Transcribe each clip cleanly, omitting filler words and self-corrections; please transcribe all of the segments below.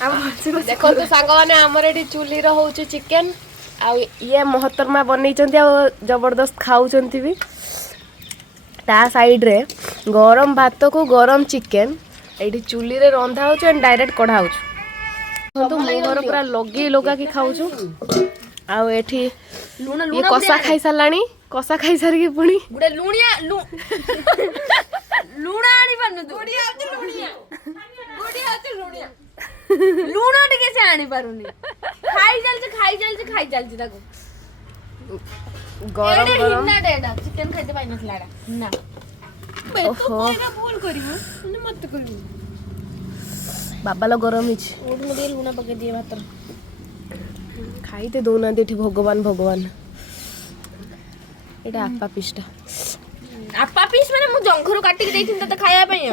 देखो सांग मैंने आमर ये चुली हूँ चिकेन ये महतरमा बन जबरदस्त खाऊँ भी ता साइड रे गरम भात को गरम चिकेन ये चुली रे रंधा हो डायरेक्ट कढ़ा हो मुहर पूरा लगे लगा कि खाऊ आठी ये कषा खाई साराणी कषा खाई सारिकी पुणी गुडे लुणिया लुणा आनी पारनु तू गुडिया आते लुणिया लुण टिके से आनी पारुनी खाई चलछ ताको गरम गरम ना डेडा चिकन खाइते पाइ नथलाडा ना ओहो भूल करिवो ने मत करिवो बाबा लो गरम हिच ओठ में दे लुणा पके दिए भातर खाइते दौना देठी भगवान भगवान एटा आपा पिष्टा आपा पीस माने मु जंघरू काटी के देथिन त खाया पई आ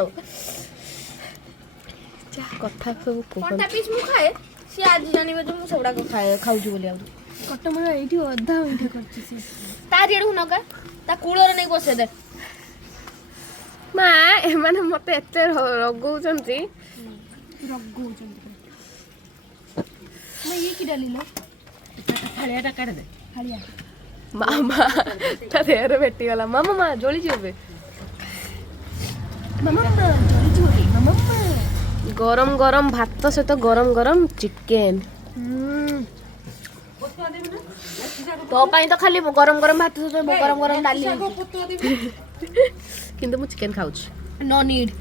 जा कथा सब कोटा पीस मु खाए सी आज जानिबे जो मु सबडा को खाए खाउछु बोली आ कटमरा एठी अधा एठी करछि से ता रेडू नका ता कूलर नै बसे दे मा ए माने मते एते रगौचंती मैं ये की डाली लो थालियाटा काट दे थालिया मामा ता देर बेटी वाला मामा मा जोली जेबे मामा जोली मामा गरम गरम भात सहित गरम गरम चिकेन तो पाई तो खाली गरम गरम भात सहित गरम गरम डाली किंतु मु चिकेन खाउछ नो नीड